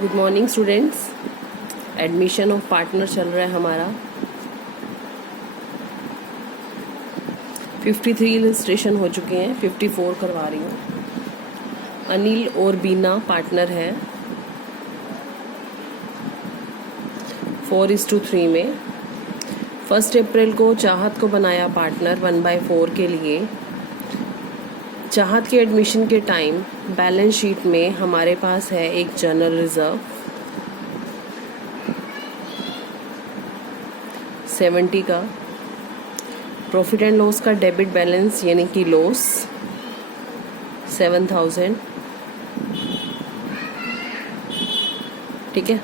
Good morning students. Admission of partner चल रहा है हमारा। 53 रजिस्ट्रेशन हो चुके हैं, 54 करवा रही हूँ। अनिल और बीना पार्टनर है 4:3 में। 1 अप्रैल को चाहत को बनाया पार्टनर 1/4 के लिए। चाहत के एडमिशन के टाइम बैलेंस शीट में हमारे पास है एक जनरल रिजर्व 70 का। प्रॉफिट एंड लॉस का डेबिट बैलेंस यानी कि लॉस 7000, ठीक है।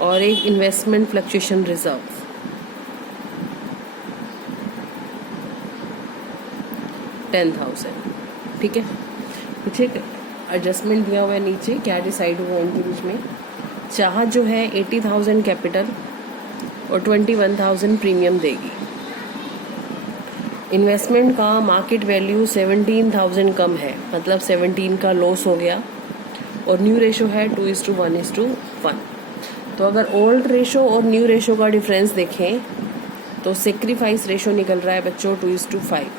और एक इन्वेस्टमेंट फ्लक्चुएशन रिजर्व 10,000, ठीक है। पीछे एडजस्टमेंट दिया हुआ है नीचे, क्या डिसाइड हुआ इनके बीच में। चाहत जो है 80,000 कैपिटल और 21,000 प्रीमियम देगी। इन्वेस्टमेंट का मार्केट वैल्यू 17,000 कम है, मतलब 17 का लॉस हो गया। और न्यू रेशो है 2:1:1। तो अगर ओल्ड रेशो और न्यू रेशो का डिफरेंस देखें तो सेक्रीफाइस रेशो निकल रहा है बच्चों 2:5।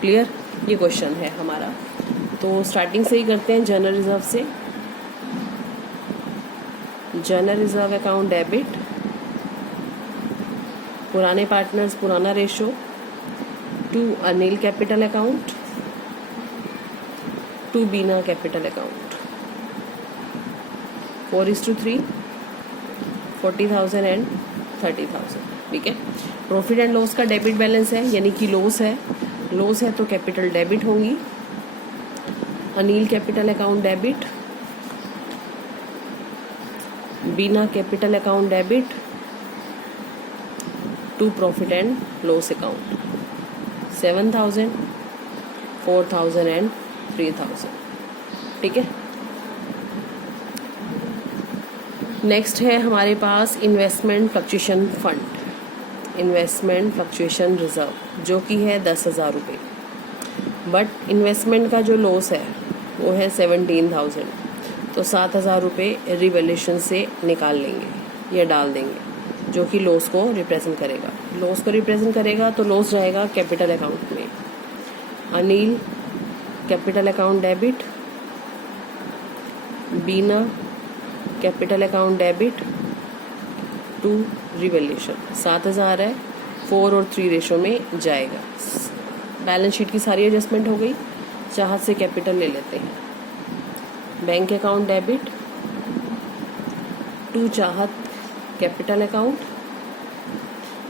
क्लियर, ये क्वेश्चन है हमारा। तो स्टार्टिंग से ही करते हैं जनरल रिजर्व से। जनरल रिजर्व अकाउंट डेबिट, पुराने पार्टनर्स पुराना ratio, to Anil capital account, to Bina capital account, 4:3, 40,000 and 30,000, ठीक है। प्रॉफिट एंड लॉस का डेबिट बैलेंस है, यानी कि लॉस है। लॉस है तो कैपिटल डेबिट होंगी। Anil capital account debit, Bina capital account debit, to profit and loss account 7,000, 4,000 and 3,000, ठीक है। नेक्स्ट है हमारे पास investment fluctuation fund, investment fluctuation reserve, जो कि है 10,000 रुपये। बट इन्वेस्टमेंट का जो लॉस है वो है 17,000, तो 7,000 रुपये रिवैल्यूएशन से निकाल लेंगे या डाल देंगे, जो कि लॉस को रिप्रेजेंट करेगा। लॉस को रिप्रेजेंट करेगा तो लॉस जाएगा कैपिटल अकाउंट में। Anil capital account debit, Bina capital account debit, to revaluation 7,000 है, 4 और 3 रेशो में जाएगा। बैलेंस शीट की सारी एडजस्टमेंट हो गई। चाहत से कैपिटल ले लेते हैं। Bank account debit, to Chahat capital account,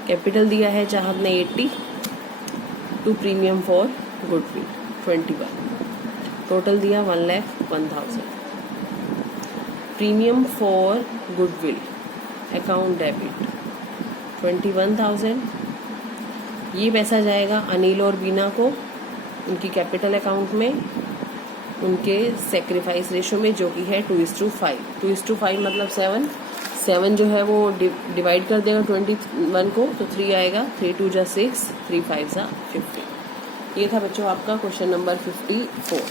capital दिया है चाहत ने 80, to premium for goodwill 21, total दिया 1,01,000। Premium for goodwill account debit 21,000। ये पैसा जाएगा अनिल और बीना को उनकी कैपिटल अकाउंट में, उनके सेक्रीफाइस रेशो में, जो कि है 2:5। 2:5 मतलब 7 जो है वो डिवाइड कर देगा 21 को, तो 3 आएगा। 3 2 जा 6, 3 5 जा 50। ये था बच्चों आपका क्वेश्चन नंबर 54।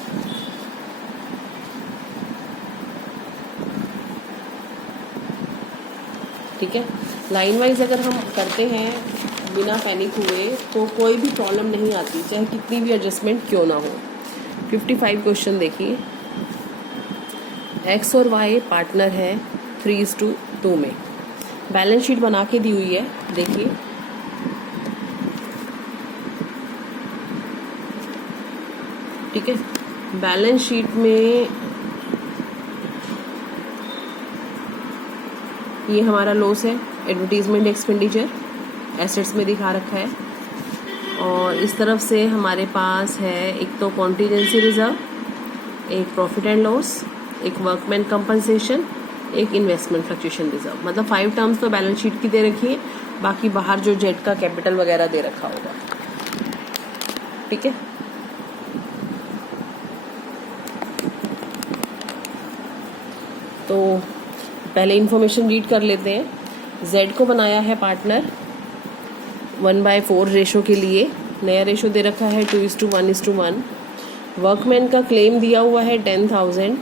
ठीक है। लाइन वाइज अगर हम करते हैं बिना पैनिक हुए तो कोई भी प्रॉब्लम नहीं आती, चाहे कितनी भी एडजस्टमेंट क्यों ना हो। 55 क्वेश्चन देखिए। एक्स और वाई पार्टनर है 3:2 में। बैलेंस शीट बना के दी हुई है, देखिए। ठीक है, बैलेंस शीट में ये हमारा लॉस है, एडवर्टीजमेंट एक्सपेंडिचर एसेट्स में दिखा रखा है। और इस तरफ से हमारे पास है एक तो कॉन्टीजेंसी रिजर्व, एक प्रॉफिट एंड लॉस, एक वर्कमैन कंपनसेशन, एक इन्वेस्टमेंट फ्लक्चुएशन रिजर्व। मतलब 5 टर्म्स तो बैलेंस शीट की दे रखी है, बाकी बाहर जो जेड का कैपिटल वगैरह दे रखा होगा, ठीक है। तो पहले इन्फॉर्मेशन रीड कर लेते हैं। जेड को बनाया है पार्टनर 1/4 रेशो के लिए। नया रेशो दे रखा है 2:1:1। वर्कमैन का क्लेम दिया हुआ है 10,000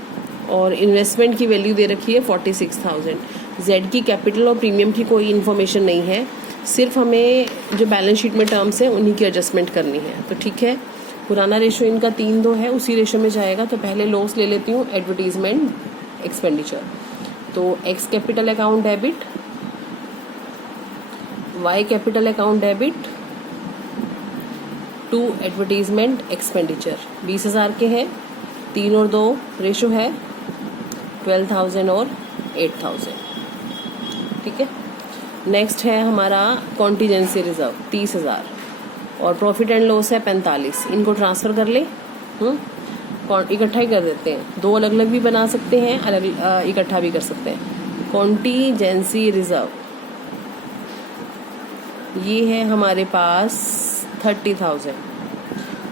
और इन्वेस्टमेंट की वैल्यू दे रखी है 46,000। जेड की कैपिटल और प्रीमियम की कोई इन्फॉर्मेशन नहीं है, सिर्फ हमें जो बैलेंस शीट में टर्म्स हैं उन्हीं की एडजस्टमेंट करनी है। तो ठीक है, पुराना रेशो इनका 3:2 है, उसी रेशो में जाएगा। तो पहले लॉस ले लेती हूँ, एडवर्टीजमेंट एक्सपेंडिचर। तो X capital account debit, Y capital account debit to advertisement expenditure. 20,000 के हैं, 3 और 2 रेशो है, 12,000 और 8,000। ठीक है। नेक्स्ट है हमारा कॉन्टीजेंसी रिजर्व 30,000 और प्रॉफिट एंड लॉस है 45। इनको ट्रांसफ़र कर ले, इकट्ठा ही कर देते हैं। 2 अलग अलग भी बना सकते हैं, अलग इकट्ठा भी कर सकते हैं। कॉन्टीजेंसी रिजर्व ये है हमारे पास 30,000।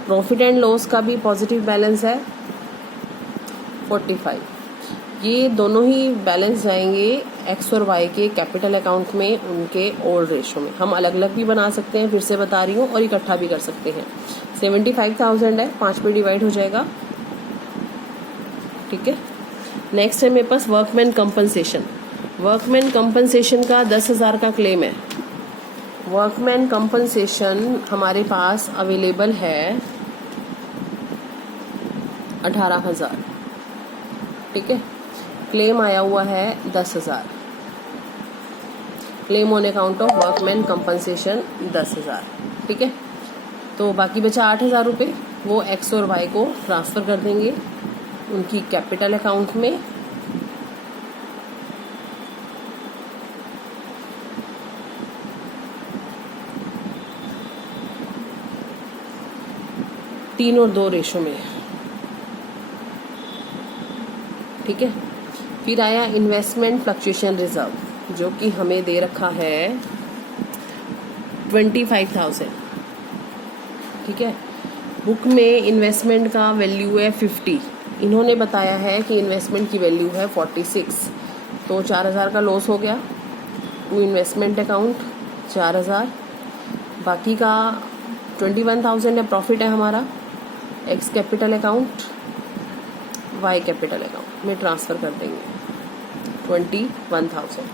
प्रॉफिट एंड लॉस का भी पॉजिटिव बैलेंस है 45। ये दोनों ही बैलेंस जाएंगे एक्स और वाई के कैपिटल अकाउंट में, उनके ओल्ड रेशो में। हम अलग अलग भी बना सकते हैं, फिर से बता रही हूँ, और इकट्ठा भी कर सकते हैं। 75,000 है, 5 पे डिवाइड हो जाएगा। ठीक है। नेक्स्ट है मेरे पास वर्कमैन कंपनसेशन। वर्कमैन कंपनसेशन का 10,000 का क्लेम है। वर्कमैन कंपनसेशन हमारे पास अवेलेबल है 18,000। ठीक है। क्लेम आया हुआ है 10,000। Claim on account of workman compensation 10,000। ठीक है। तो बाकी बचा 8,000 रुपये, वो एक्स और वाई को ट्रांसफ़र कर देंगे उनकी कैपिटल अकाउंट में। तीन और 2 रेशो में। ठीक है। फिर आया इन्वेस्टमेंट फ्लक्चुएशन रिजर्व, जो कि हमें दे रखा है 25,000। ठीक है। बुक में इन्वेस्टमेंट का वैल्यू है 50, इन्होंने बताया है कि इन्वेस्टमेंट की वैल्यू है 46। तो 4,000 का लॉस हो गया टू इन्वेस्टमेंट अकाउंट 4,000। बाकी का 21,000 है प्रॉफिट है हमारा X capital account, Y capital account में ट्रांसफ़र कर देंगे 21,000।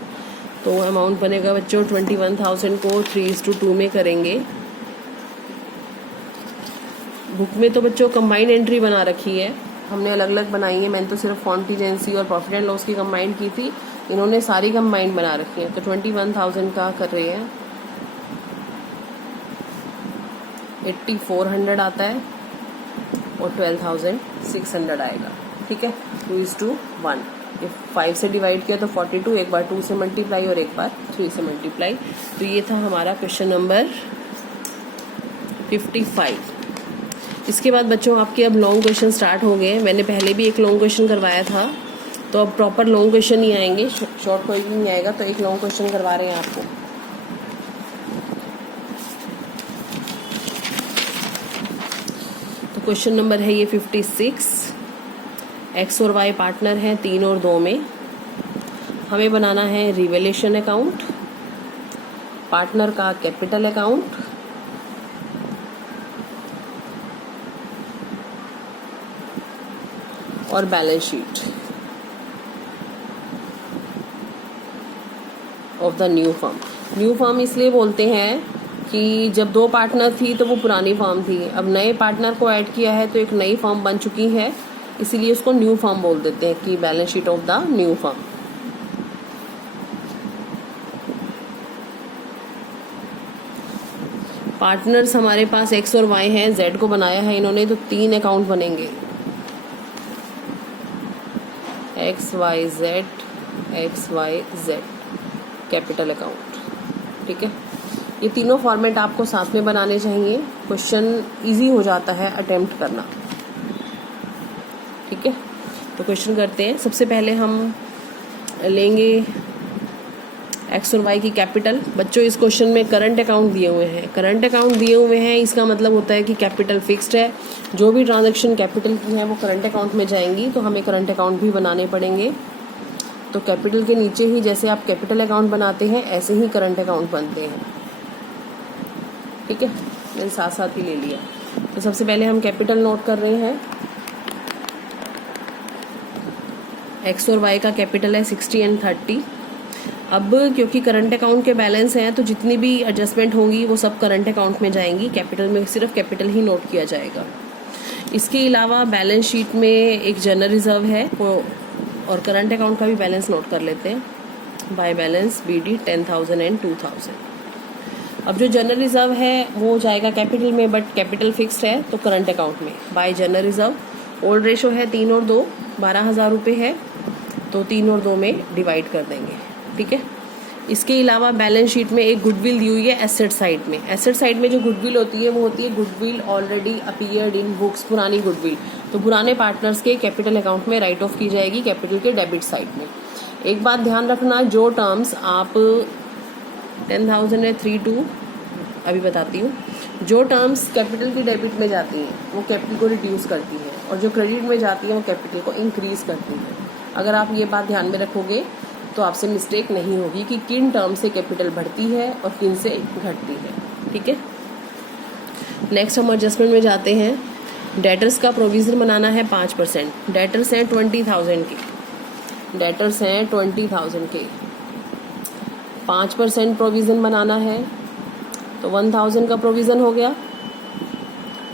तो अमाउंट बनेगा बच्चों 21,000 को 3:2 में करेंगे। बुक में तो बच्चों कंबाइंड एंट्री बना रखी है, हमने अलग अलग बनाई है। मैंने तो सिर्फ कॉन्टीजेंसी और प्रॉफिट एंड लॉस की कंबाइंड की थी, इन्होंने सारी कंबाइंड बना रखी है। तो 21,000 का कर रहे हैं 8,400 आता है और 12,600 आएगा। ठीक है। 2:1। इफ 5 से डिवाइड किया तो 42, एक बार 2 से मल्टीप्लाई और एक बार 3 से मल्टीप्लाई। तो ये था हमारा क्वेश्चन नंबर 55। इसके बाद बच्चों आपके अब लॉन्ग क्वेश्चन स्टार्ट हो गए। मैंने पहले भी एक लॉन्ग क्वेश्चन करवाया था, तो अब प्रॉपर लॉन्ग क्वेश्चन नहीं आएंगे, शॉर्ट क्वेश्चन नहीं आएगा। तो एक लॉन्ग क्वेश्चन करवा रहे हैं आपको। तो क्वेश्चन नंबर है ये 56। एक्स और वाई पार्टनर हैं 3 और 2 में। हमें बनाना है रिवेलेशन अकाउंट, पार्टनर का कैपिटल अकाउंट, और balance sheet of the new firm. New firm इसलिए बोलते हैं कि जब 2 पार्टनर थी तो वो पुरानी फर्म थी, अब नए पार्टनर को ऐड किया है तो एक नई फर्म बन चुकी है, इसीलिए उसको न्यू फर्म बोल देते हैं कि balance sheet of the new firm. Partners हमारे पास एक्स और वाई हैं, जेड को बनाया है इन्होंने, तो 3 अकाउंट बनेंगे X Y Z capital account. ठीक है। ये तीनों फॉर्मेट आपको साथ में बनाने चाहिए, क्वेश्चन इजी हो जाता है अटेम्प्ट करना। ठीक है। तो क्वेश्चन करते हैं। सबसे पहले हम लेंगे एक्स और वाई की कैपिटल। बच्चों इस क्वेश्चन में करंट अकाउंट दिए हुए हैं, करंट अकाउंट दिए हुए हैं, इसका मतलब होता है कि कैपिटल फिक्स्ड है। जो भी ट्रांजैक्शन कैपिटल की है वो करंट अकाउंट में जाएंगी, तो हमें करंट अकाउंट भी बनाने पड़ेंगे। तो कैपिटल के नीचे ही जैसे आप कैपिटल अकाउंट बनाते हैं ऐसे ही करंट अकाउंट बनते हैं। ठीक है। मैंने साथ साथ ही ले लिया। तो सबसे पहले हम कैपिटल नोट कर रहे हैं। एक्स और वाई का कैपिटल है 60 एंड 30। अब क्योंकि करंट अकाउंट के बैलेंस हैं तो जितनी भी एडजस्टमेंट होंगी वो सब करंट अकाउंट में जाएंगी, कैपिटल में सिर्फ कैपिटल ही नोट किया जाएगा। इसके अलावा बैलेंस शीट में एक जनरल रिजर्व है वो, और करंट अकाउंट का भी बैलेंस नोट कर लेते हैं। By balance BD 10,000 and 2,000। अब जो जनरल रिजर्व है वो जाएगा कैपिटल में, बट कैपिटल फिक्स्ड है तो करंट अकाउंट में। Bye general reserve old ratio है 3 और 2, 12,000 रुपये है, तो 3 और 2 में डिवाइड कर देंगे, ठीक है। इसके अलावा बैलेंस शीट में एक गुडविल दी हुई है एसेट साइड में। एसेट साइड में जो गुडविल होती है वो होती है goodwill already appeared in books, पुरानी गुडविल। तो पुराने पार्टनर्स के कैपिटल अकाउंट में राइट ऑफ की जाएगी कैपिटल के डेबिट साइड में। एक बात ध्यान रखना, जो टर्म्स आप 10,000 है 3,2 अभी बताती हूँ, जो टर्म्स कैपिटल की डेबिट में जाती हैं वो कैपिटल को रिड्यूस करती हैं, और जो क्रेडिट में जाती हैं वो कैपिटल को इंक्रीज करती हैं। अगर आप ये बात ध्यान में रखोगे तो आपसे मिस्टेक नहीं होगी कि किन टर्म से कैपिटल बढ़ती है और किन से घटती है, ठीक है। नेक्स्ट हम एडजस्टमेंट में जाते हैं। डेटर्स का प्रोविजन बनाना है 5%। डेटर्स हैं 20,000 के, डेटर्स हैं 20,000 के, 5% प्रोविजन बनाना है तो 1,000 का प्रोविजन हो गया,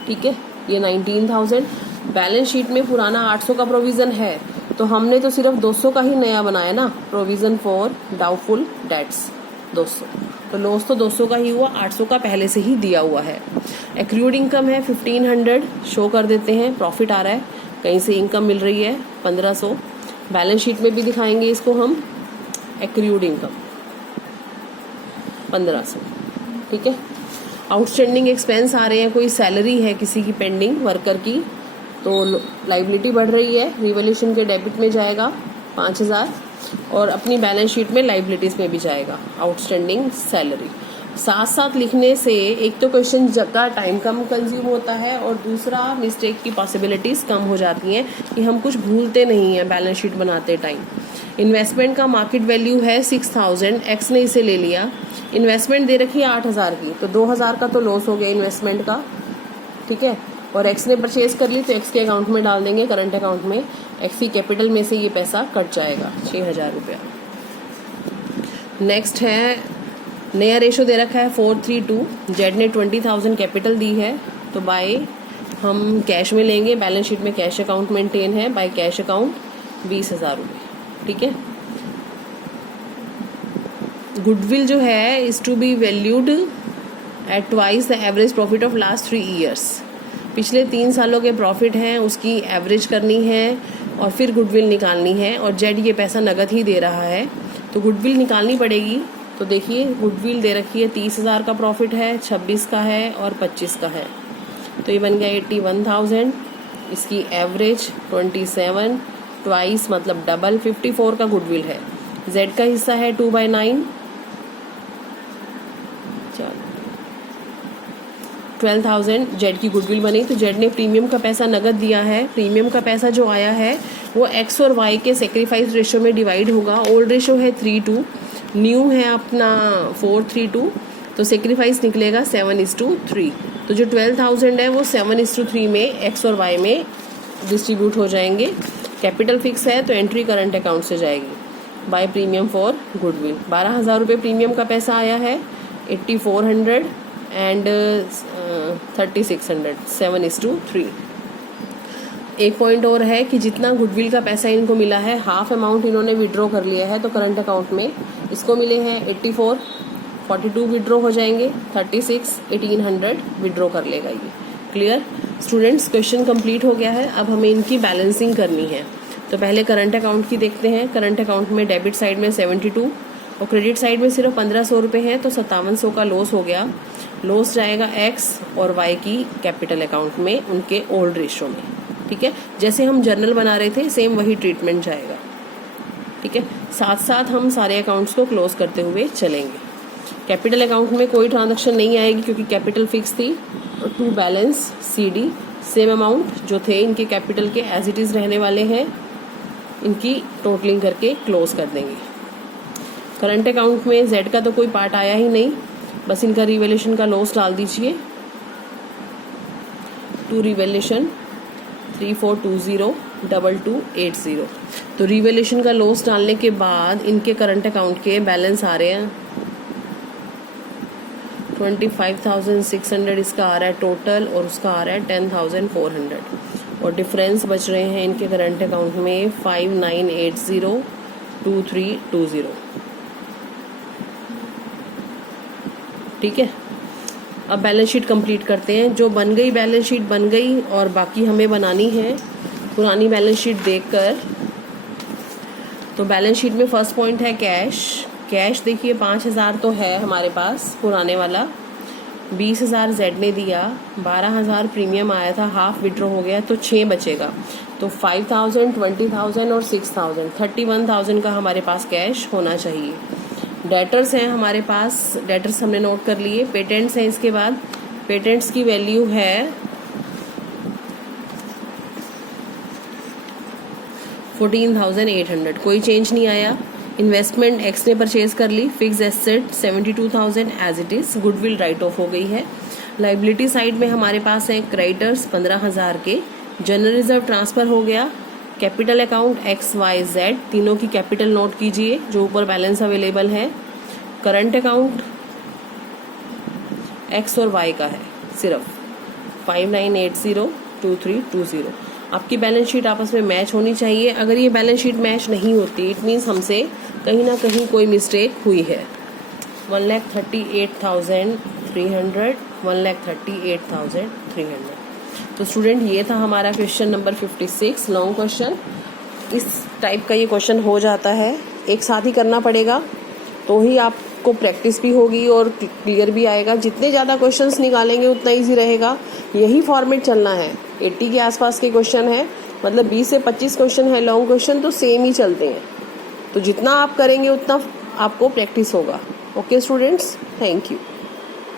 ठीक है। ये 19,000। बैलेंस शीट में पुराना 800 का प्रोविजन है तो हमने तो सिर्फ 200 का ही नया बनाया ना, प्रोविजन फॉर डाउटफुल डेट्स 200, तो लॉस तो 200 का ही हुआ, 800 का पहले से ही दिया हुआ है। एक्रूड इनकम है 1500, शो कर देते हैं। प्रॉफिट आ रहा है, कहीं से इनकम मिल रही है 1500। बैलेंस शीट में भी दिखाएंगे इसको हम, एक्रूड इनकम 1500, ठीक है। आउटस्टैंडिंग एक्सपेंस आ रहे हैं, कोई सैलरी है किसी की पेंडिंग वर्कर की, तो लाइबिलिटी बढ़ रही है, रिवोल्यूशन के डेबिट में जाएगा 5,000, और अपनी बैलेंस शीट में लाइबिलिटीज में भी जाएगा आउटस्टैंडिंग सैलरी। साथ साथ लिखने से एक तो क्वेश्चन का टाइम कम कंज्यूम होता है, और दूसरा मिस्टेक की पॉसिबिलिटीज कम हो जाती हैं कि हम कुछ भूलते नहीं हैं बैलेंस शीट बनाते टाइम। इन्वेस्टमेंट का मार्केट वैल्यू है 6,000, एक्स ने इसे ले लिया। इन्वेस्टमेंट दे रखी है 8,000 की, तो 2,000 का तो लॉस हो गया इन्वेस्टमेंट का, ठीक है। और एक्स ने परचेज कर ली तो एक्स के अकाउंट में डाल देंगे, करंट अकाउंट में। एक्स की कैपिटल में से ये पैसा कट जाएगा 6,000 रुपया। नेक्स्ट है, नया रेशो दे रखा है 4:3:2। जेड ने 20,000 कैपिटल दी है तो बाय हम कैश में लेंगे, बैलेंस शीट में कैश अकाउंट मेंटेन है, बाय कैश अकाउंट 20,000 रुपये, ठीक है। गुडविल जो है is to be valued at twice the average profit of last 3 years. पिछले 3 सालों के प्रॉफिट हैं उसकी एवरेज करनी है और फिर गुडविल निकालनी है, और जेड ये पैसा नगद ही दे रहा है तो गुडविल निकालनी पड़ेगी। तो देखिए गुडविल दे रखी है 30,000 का प्रॉफिट है, 26 का है और 25 का है, तो ये बन गया 81,000। इसकी एवरेज 27, ट्वाइस मतलब डबल 54 का गुडविल है। जेड का हिस्सा है 2/9, 12,000 जेड की गुडविल बनी। तो जेड ने प्रीमियम का पैसा नगद दिया है, प्रीमियम का पैसा जो आया है वो एक्स और वाई के सेक्रीफाइस रेशो में डिवाइड होगा। ओल्ड रेशो है 3:2, न्यू है अपना 4:3:2, तो सेक्रीफाइस निकलेगा 7:3। तो जो 12,000 है वो 7:3 में एक्स और वाई में डिस्ट्रीब्यूट हो जाएंगे। कैपिटल फिक्स है तो एंट्री करंट अकाउंट से जाएगी बाय प्रीमियम फॉर गुडविल। 12,000 रुपये प्रीमियम का पैसा आया है, 8,400 एंड 3,600, 7:3। एक पॉइंट और है कि जितना गुडविल का पैसा इनको मिला है हाफ अमाउंट इन्होंने विड्रॉ कर लिया है, तो करंट अकाउंट में इसको मिले हैं 84, 42 विड्रॉ हो जाएंगे, 36, 1,800 विड्रॉ कर लेगा ये। क्लियर स्टूडेंट्स, क्वेश्चन कंप्लीट हो गया है। अब हमें इनकी बैलेंसिंग करनी है। तो पहले करंट अकाउंट की देखते हैं। करंट अकाउंट में डेबिट साइड में 72 और क्रेडिट साइड में सिर्फ 1,500 रुपये है, तो 5700 का लॉस हो गया। लॉस जाएगा एक्स और वाई की कैपिटल अकाउंट में उनके ओल्ड रेशो में, ठीक है। जैसे हम जर्नल बना रहे थे सेम वही ट्रीटमेंट जाएगा, ठीक है। साथ साथ हम सारे अकाउंट्स को क्लोज करते हुए चलेंगे। कैपिटल अकाउंट में कोई ट्रांजैक्शन नहीं आएगी क्योंकि कैपिटल फिक्स थी, और to balance CD same amount जो थे इनके कैपिटल के एज इट इज़ रहने वाले हैं, इनकी टोटलिंग करके क्लोज कर देंगे। करंट अकाउंट में जेड का तो कोई पार्ट आया ही नहीं, बस इनका रिवैल्यूएशन का लॉस डाल दीजिए। To revaluation 3420 2280। तो रिवैल्यूएशन का लॉस डालने के बाद इनके करंट अकाउंट के बैलेंस आ रहे हैं 25,600 इसका आ रहा है टोटल, और उसका आ रहा है 10,400, और डिफरेंस बच रहे हैं इनके करंट अकाउंट में 59802320। ठीक है, अब बैलेंस शीट कंप्लीट करते हैं। जो बन गई बैलेंस शीट बन गई, और बाकी हमें बनानी है पुरानी बैलेंस शीट देखकर। तो बैलेंस शीट में फर्स्ट पॉइंट है कैश। कैश देखिए 5,000 तो है हमारे पास पुराने वाला, 20,000 जेड ने दिया, 12,000 प्रीमियम आया था, हाफ विड्रॉ हो गया, तो 6 बचेगा। तो 5,000, 20,000 और 6,000, 31,000 का हमारे पास कैश होना चाहिए। डेटर्स हैं हमारे पास, डेटर्स हमने नोट कर लिए। पेटेंट्स हैं इसके बाद, पेटेंट्स की वैल्यू है 14,800, कोई चेंज नहीं आया। इन्वेस्टमेंट एक्स ने परचेज कर ली, fix asset 72,000 as it is, goodwill write off हो गई है। लाइबिलिटी साइड में हमारे पास है क्रेडिटर्स 15,000 के, जनरल रिजर्व ट्रांसफर हो गया, कैपिटल अकाउंट XYZ तीनों की कैपिटल नोट कीजिए जो ऊपर बैलेंस अवेलेबल है। करंट अकाउंट X और Y का है सिर्फ 59802320। आपकी बैलेंस शीट आपस में मैच होनी चाहिए। अगर ये बैलेंस शीट मैच नहीं होती, इट मीन्स हमसे कहीं ना कहीं कोई मिस्टेक हुई है। 1,38,300, 1,38,300। तो स्टूडेंट ये था हमारा क्वेश्चन नंबर 56, लॉन्ग क्वेश्चन। इस टाइप का ये क्वेश्चन हो जाता है, एक साथ ही करना पड़ेगा तो ही आपको प्रैक्टिस भी होगी और क्लियर भी आएगा। जितने ज़्यादा क्वेश्चंस निकालेंगे उतना इजी रहेगा। यही फॉर्मेट चलना है। 80 के आसपास के क्वेश्चन है, मतलब 20 से 25 क्वेश्चन है लॉन्ग क्वेश्चन, तो सेम ही चलते हैं। तो जितना आप करेंगे उतना आपको प्रैक्टिस होगा। Okay students, thank you.